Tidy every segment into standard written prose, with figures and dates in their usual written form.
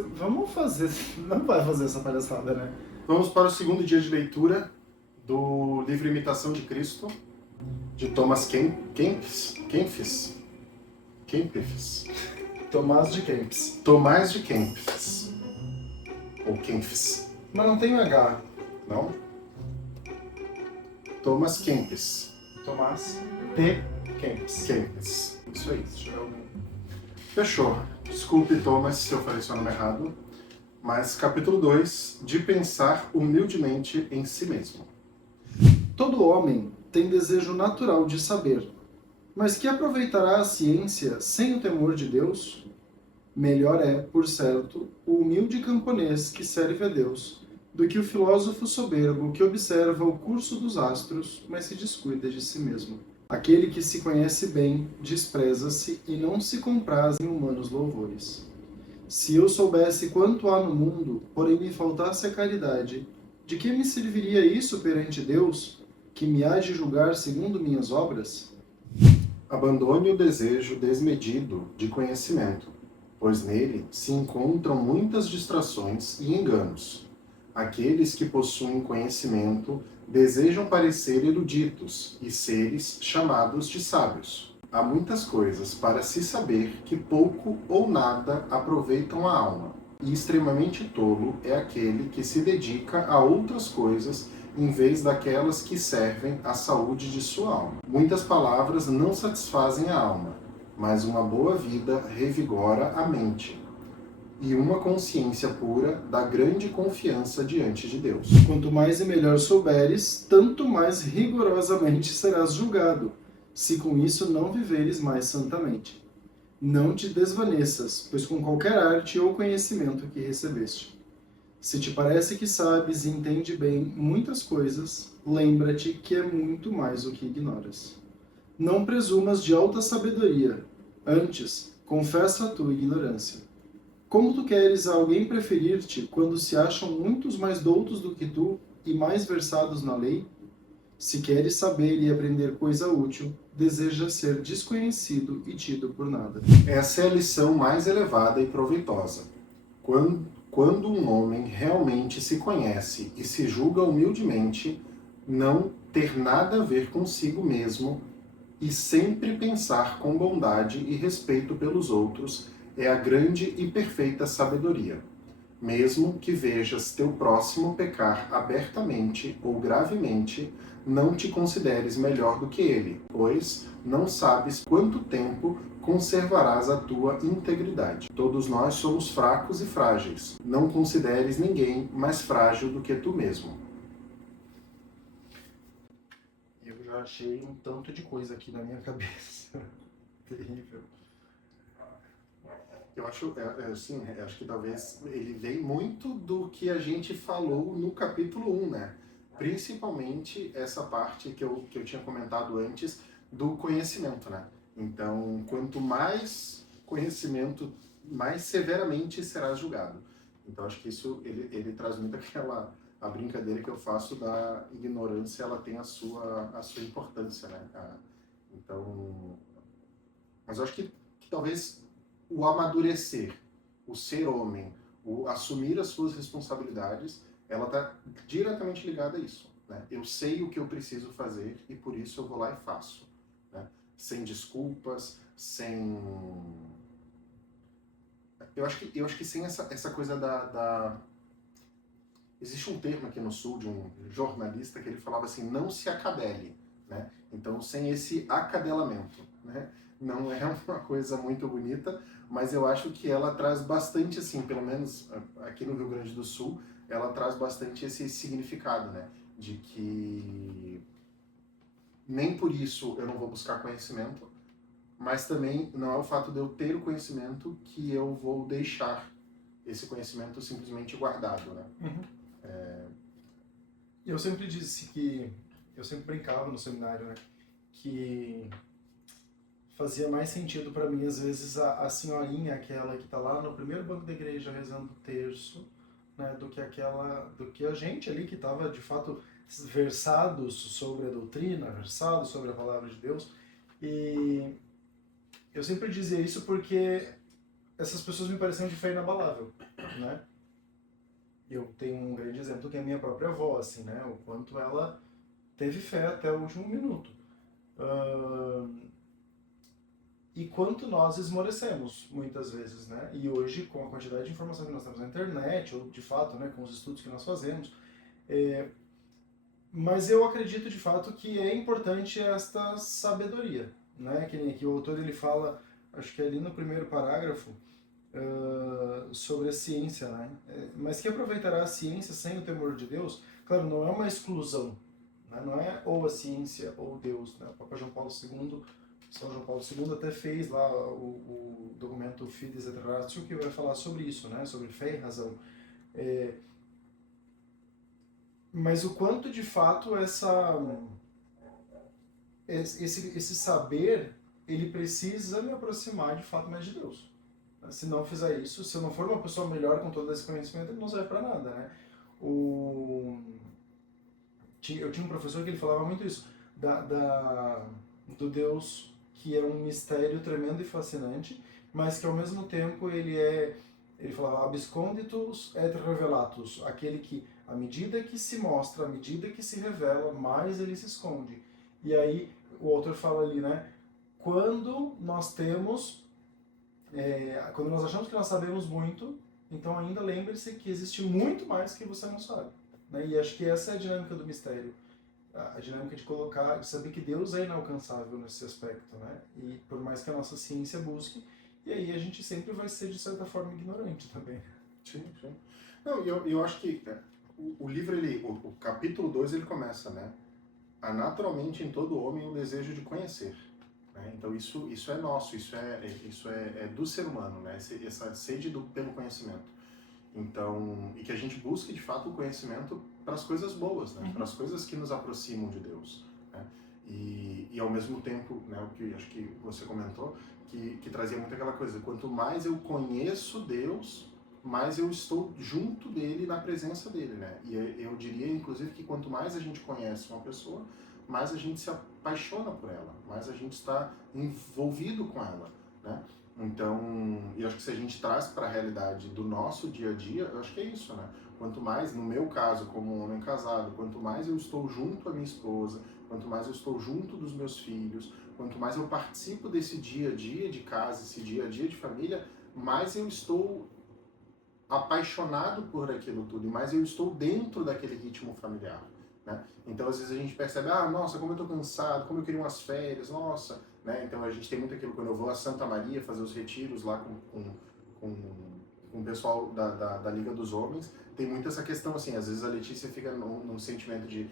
Vamos fazer. Não vai fazer essa palhaçada, né? Vamos para o segundo dia de leitura do livro Imitação de Cristo, de Thomas Kempis. Tomás de Kempis. Tomás de Kempis. Ou Kempis. Mas não tem um H. Não? Thomas Kempis. Tomás P. Kempis. Kempis. Isso aí. Fechou. Desculpe, Thomas, se eu falei seu nome errado. Mas capítulo 2, de pensar humildemente em si mesmo. Todo homem tem desejo natural de saber, mas que aproveitará a ciência sem o temor de Deus? Melhor é, por certo, o humilde camponês que serve a Deus, do que o filósofo soberbo que observa o curso dos astros, mas se descuida de si mesmo. Aquele que se conhece bem, despreza-se e não se compraz em humanos louvores. Se eu soubesse quanto há no mundo, porém me faltasse a caridade, de que me serviria isso perante Deus, que me há de julgar segundo minhas obras? Abandone o desejo desmedido de conhecimento, pois nele se encontram muitas distrações e enganos. Aqueles que possuem conhecimento desejam parecer eruditos e seres chamados de sábios. Há muitas coisas para se saber que pouco ou nada aproveitam a alma, e extremamente tolo é aquele que se dedica a outras coisas em vez daquelas que servem à saúde de sua alma. Muitas palavras não satisfazem a alma, mas uma boa vida revigora a mente, e uma consciência pura dá grande confiança diante de Deus. Quanto mais e melhor souberes, tanto mais rigorosamente serás julgado, se com isso não viveres mais santamente. Não te desvaneças, pois com qualquer arte ou conhecimento que recebeste. Se te parece que sabes e entende bem muitas coisas, lembra-te que é muito mais do que ignoras. Não presumas de alta sabedoria, antes, confessa a tua ignorância. Como tu queres a alguém preferir-te quando se acham muitos mais doutos do que tu e mais versados na lei? Se queres saber e aprender coisa útil, deseja ser desconhecido e tido por nada. Essa é a lição mais elevada e proveitosa. Quando um homem realmente se conhece e se julga humildemente, não ter nada a ver consigo mesmo e sempre pensar com bondade e respeito pelos outros é a grande e perfeita sabedoria. Mesmo que vejas teu próximo pecar abertamente ou gravemente, não te consideres melhor do que ele, pois não sabes quanto tempo conservarás a tua integridade. Todos nós somos fracos e frágeis. Não consideres ninguém mais frágil do que tu mesmo. Eu já achei um tanto de coisa aqui na minha cabeça. Terrível. Eu acho, acho que talvez ele vem muito do que a gente falou no capítulo 1, né? Principalmente essa parte que eu tinha comentado antes do conhecimento, né? Então, quanto mais conhecimento, mais severamente será julgado. Então, acho que isso, ele traz muito a brincadeira que eu faço da ignorância, ela tem a sua importância, né? Então, mas eu acho que talvez o amadurecer, o ser homem, o assumir as suas responsabilidades, ela está diretamente ligada a isso, né? Eu sei o que eu preciso fazer e por isso eu vou lá e faço, né? Sem desculpas, sem... Eu acho que sem essa coisa Existe um termo aqui no Sul de um jornalista que ele falava assim, não se acadele, né? Então, sem esse acadelamento, né? Não é uma coisa muito bonita, mas eu acho que ela traz bastante, assim, pelo menos aqui no Rio Grande do Sul, ela traz bastante esse significado, né? De que nem por isso eu não vou buscar conhecimento, mas também não é o fato de eu ter o conhecimento que eu vou deixar esse conhecimento simplesmente guardado, né? Uhum. Eu sempre disse que... Eu sempre brincava no seminário, né? Que fazia mais sentido para mim, às vezes, a senhorinha, aquela que está lá no primeiro banco da igreja rezando o terço, né, do que a gente ali que estava, de fato, versados sobre a doutrina, versados sobre a palavra de Deus. E eu sempre dizia isso porque essas pessoas me pareciam de fé inabalável. né? Eu tenho um grande exemplo que é a minha própria avó, assim, né? O quanto ela teve fé até o último minuto. E quanto nós esmorecemos, muitas vezes, né? E hoje, com a quantidade de informação que nós temos na internet, ou de fato, né, com os estudos que nós fazemos, mas eu acredito de fato que é importante esta sabedoria, né? Que nem aqui o autor ele fala, acho que é ali no primeiro parágrafo, sobre a ciência, né? Mas que aproveitará a ciência sem o temor de Deus? Claro, não é uma exclusão, né? Não é ou a ciência ou Deus, né? O Papa João Paulo II, São João Paulo II até fez lá o documento Fides et Ratio, que vai falar sobre isso, né? Sobre fé e razão. Mas o quanto de fato esse saber ele precisa me aproximar de fato mais de Deus. Se não fizer isso, se eu não for uma pessoa melhor com todo esse conhecimento, ele não serve para nada, né? Eu tinha um professor que ele falava muito isso, do Deus que é um mistério tremendo e fascinante, mas que ao mesmo tempo ele falava absconditus et revelatus, aquele que, à medida que se mostra, à medida que se revela, mais ele se esconde. E aí o autor fala ali, né? Quando nós achamos que nós sabemos muito, então ainda lembre-se que existe muito mais que você não sabe. Né? E acho que essa é a dinâmica do mistério. A dinâmica de saber que Deus é inalcançável nesse aspecto, né? E por mais que a nossa ciência busque, e aí a gente sempre vai ser, de certa forma, ignorante também. Sim, sim. Não, eu acho que o livro, o capítulo 2, ele começa, né? Há naturalmente em todo homem o desejo de conhecer. Né? Então isso é nosso, isso é do ser humano, né? Essa sede pelo conhecimento. Então, e que a gente busque de fato o conhecimento para as coisas boas, né? Para as coisas que nos aproximam de Deus. Né? E ao mesmo tempo, né, o que acho que você comentou, que trazia muito aquela coisa, quanto mais eu conheço Deus, mais eu estou junto dele, na presença dele, né? E eu diria, inclusive, que quanto mais a gente conhece uma pessoa, mais a gente se apaixona por ela, mais a gente está envolvido com ela, né? Então, eu acho que se a gente traz para a realidade do nosso dia a dia, eu acho que é isso, né? Quanto mais, no meu caso, como um homem casado, quanto mais eu estou junto à minha esposa, quanto mais eu estou junto dos meus filhos, quanto mais eu participo desse dia a dia de casa, esse dia a dia de família, mais eu estou apaixonado por aquilo tudo, e mais eu estou dentro daquele ritmo familiar. Né? Então, às vezes a gente percebe, nossa, como eu estou cansado, como eu queria umas férias, nossa, né? Então a gente tem muito aquilo quando eu vou a Santa Maria fazer os retiros lá com o pessoal da Liga dos Homens, tem muito essa questão assim, às vezes a Letícia fica num sentimento de,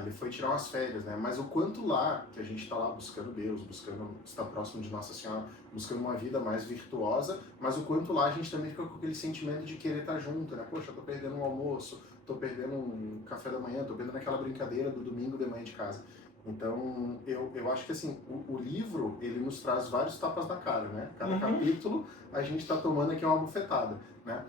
ele foi tirar umas férias, né? Mas o quanto lá, que a gente está lá buscando Deus, buscando estar próximo de Nossa Senhora, buscando uma vida mais virtuosa, mas o quanto lá a gente também fica com aquele sentimento de querer estar junto, né? Poxa, eu tô perdendo um almoço, tô perdendo um café da manhã, tô perdendo aquela brincadeira do domingo de manhã de casa. Então, eu acho que assim, o livro, ele nos traz vários tapas na cara, né? Cada capítulo a gente está tomando aqui uma bufetada, né?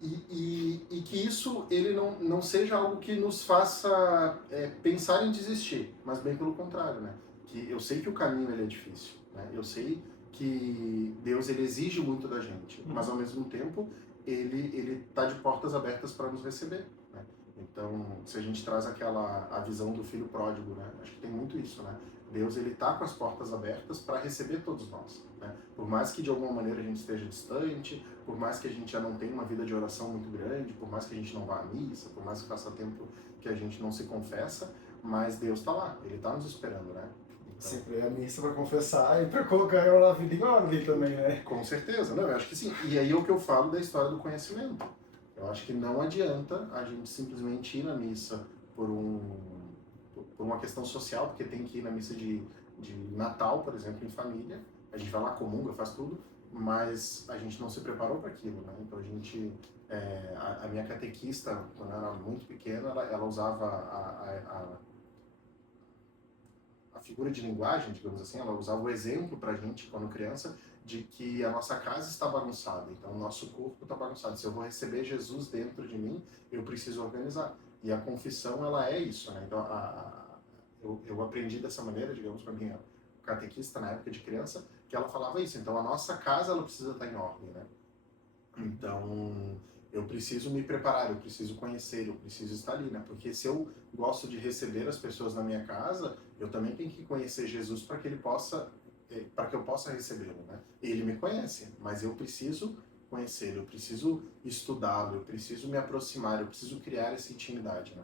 E que isso, ele não seja algo que nos faça pensar em desistir, mas bem pelo contrário, né? Que eu sei que o caminho, ele é difícil, né? Eu sei que Deus, ele exige muito da gente, mas ao mesmo tempo, ele tá de portas abertas para nos receber, né? Então, se a gente traz a visão do filho pródigo, né? Acho que tem muito isso, né? Deus, ele tá com as portas abertas para receber todos nós, né? Por mais que de alguma maneira a gente esteja distante, por mais que a gente já não tenha uma vida de oração muito grande, por mais que a gente não vá à missa, por mais que faça tempo que a gente não se confessa, mas Deus tá lá, ele tá nos esperando, né? Então, sempre é a missa para confessar e para colocar a vida em ordem também, né? Com certeza, não, eu acho que sim. E aí é o que eu falo da história do conhecimento. Eu acho que não adianta a gente simplesmente ir na missa por uma questão social, porque tem que ir na missa de Natal, por exemplo, em família. A gente vai lá, comunga, faz tudo, mas a gente não se preparou para aquilo, né? Então a gente... a minha catequista, quando eu era muito pequena, ela usava a figura de linguagem, digamos assim, ela usava o exemplo para a gente, quando criança, de que a nossa casa está bagunçada, então o nosso corpo está bagunçado. Se eu vou receber Jesus dentro de mim, eu preciso organizar. E a confissão, ela é isso, né? Então, eu aprendi dessa maneira, digamos, para minha catequista na época de criança, que ela falava isso. Então, a nossa casa, ela precisa estar em ordem, né? Então, eu preciso me preparar, eu preciso conhecer, eu preciso estar ali, né? Porque se eu gosto de receber as pessoas na minha casa, eu também tenho que conhecer Jesus para que ele possa, para que eu possa recebê-lo, né? Ele me conhece, mas eu preciso conhecê-lo, eu preciso estudá-lo, eu preciso me aproximar, eu preciso criar essa intimidade, né?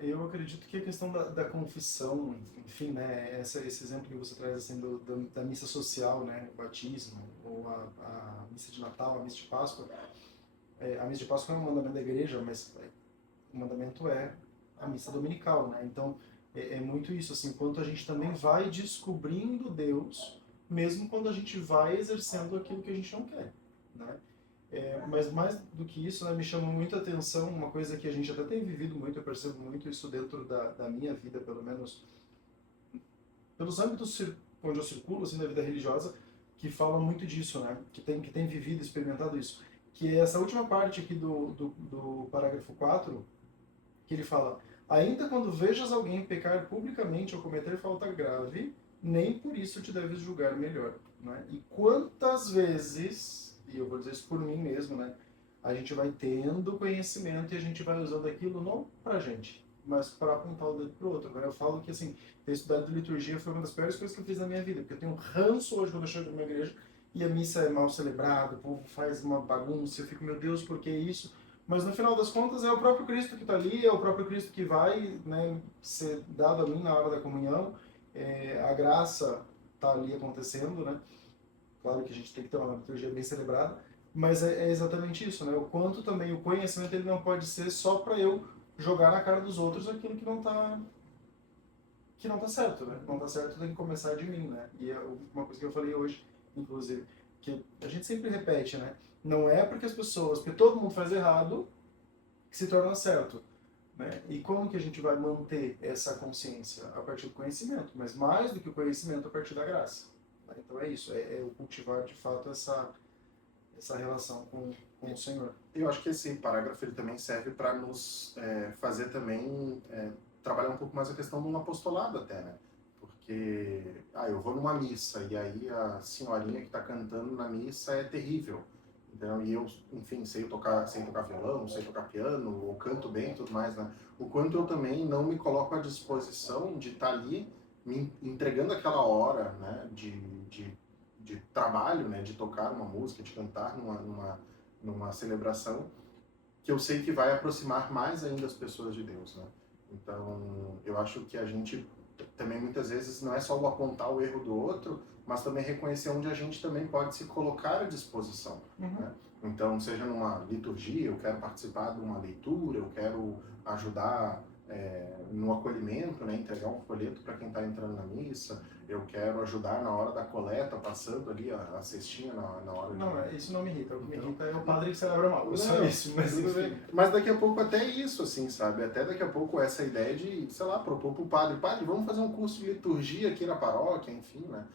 Eu acredito que a questão da confissão, enfim, né, esse exemplo que você traz assim da missa social, né, o batismo, ou a missa de Natal, a missa de Páscoa, a missa de Páscoa é um mandamento da igreja, mas o mandamento é a missa dominical, né, então é muito isso, assim, quanto a gente também vai descobrindo Deus, mesmo quando a gente vai exercendo aquilo que a gente não quer, né. Mas mais do que isso, né, me chama muito a atenção uma coisa que a gente até tem vivido muito, eu percebo muito isso dentro da minha vida, pelo menos pelos âmbitos onde eu circulo, assim, da vida religiosa, que falam muito disso, né, que tem vivido, experimentado isso, que é essa última parte aqui do parágrafo 4, que ele fala: ainda quando vejas alguém pecar publicamente ou cometer falta grave, nem por isso te deves julgar melhor, né? E quantas vezes, e eu vou dizer isso por mim mesmo, né? A gente vai tendo conhecimento e a gente vai usando aquilo não pra gente, mas para apontar o dedo pro outro, né? Eu falo que, assim, ter estudado liturgia foi uma das piores coisas que eu fiz na minha vida, porque eu tenho um ranço hoje quando eu chego numa igreja e a missa é mal celebrada, o povo faz uma bagunça, eu fico, meu Deus, por que isso? Mas no final das contas é o próprio Cristo que está ali, é o próprio Cristo que vai, né, ser dado a mim na hora da comunhão, a graça está ali acontecendo, né? Claro que a gente tem que ter uma liturgia bem celebrada, mas é exatamente isso, né? O quanto também o conhecimento ele não pode ser só para eu jogar na cara dos outros aquilo que não tá certo, né? Não tá certo tem que começar de mim, né? E é uma coisa que eu falei hoje, inclusive, que a gente sempre repete, né? Não é porque as pessoas, porque todo mundo faz errado, que se torna certo, né? E como que a gente vai manter essa consciência? A partir do conhecimento, mas mais do que o conhecimento, a partir da graça. Né? Então é isso, é o cultivar de fato essa relação com o Senhor. Eu acho que esse parágrafo ele também serve para nos fazer também trabalhar um pouco mais a questão do apostolado até, né? Porque, eu vou numa missa e aí a senhorinha que está cantando na missa é terrível. Então, e eu, enfim, sei tocar violão, sei tocar piano, ou canto bem e tudo mais, né? O quanto eu também não me coloco à disposição de estar ali me entregando aquela hora, né, de trabalho, né, de tocar uma música, de cantar numa celebração, que eu sei que vai aproximar mais ainda as pessoas de Deus, né? Então, eu acho que a gente também muitas vezes não é só o apontar o erro do outro, mas também reconhecer onde a gente também pode se colocar à disposição, né? Então, seja numa liturgia, eu quero participar de uma leitura, eu quero ajudar no acolhimento, né, entregar um folheto para quem está entrando na missa, eu quero ajudar na hora da coleta, passando ali a cestinha na hora de... Não, isso não me irrita. O que me irrita é o padre que celebra mal. Só isso, mas tudo bem. Mas daqui a pouco até isso, assim, sabe? Até daqui a pouco essa ideia de, sei lá, propor pro padre, vamos fazer um curso de liturgia aqui na paróquia, enfim, né?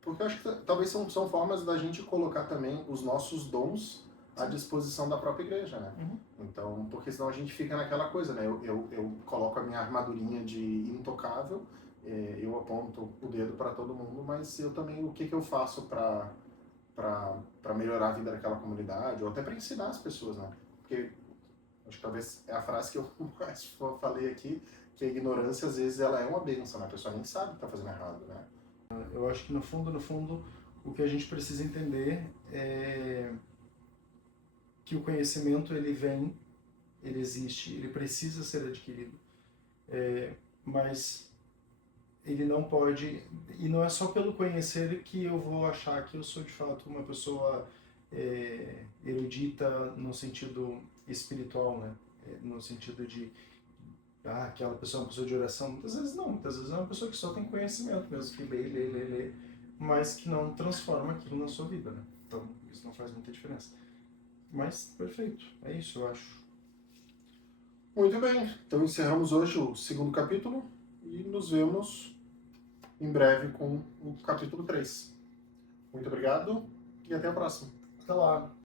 Porque eu acho que talvez são formas da gente colocar também os nossos dons à disposição da própria igreja, né? Então, porque senão a gente fica naquela coisa, né? Eu coloco a minha armadurinha de intocável, eu aponto o dedo para todo mundo, mas eu também, o que eu faço para melhorar a vida daquela comunidade, ou até para ensinar as pessoas, né? Porque acho que talvez é a frase que eu mais falei aqui, que a ignorância, às vezes, ela é uma bênção, né? A pessoa nem sabe que está fazendo errado, né? Eu acho que, no fundo, o que a gente precisa entender é que o conhecimento, ele vem, ele existe, ele precisa ser adquirido, mas ele não pode, e não é só pelo conhecer que eu vou achar que eu sou de fato uma pessoa erudita no sentido espiritual, né? No sentido de aquela pessoa é uma pessoa de oração. Muitas vezes não, muitas vezes é uma pessoa que só tem conhecimento mesmo, que lê, mas que não transforma aquilo na sua vida, né? Então isso não faz muita diferença. Mas perfeito, é isso eu acho. Muito bem, então encerramos hoje o segundo capítulo e nos vemos em breve com o capítulo 3. Muito obrigado e até a próxima. Até lá.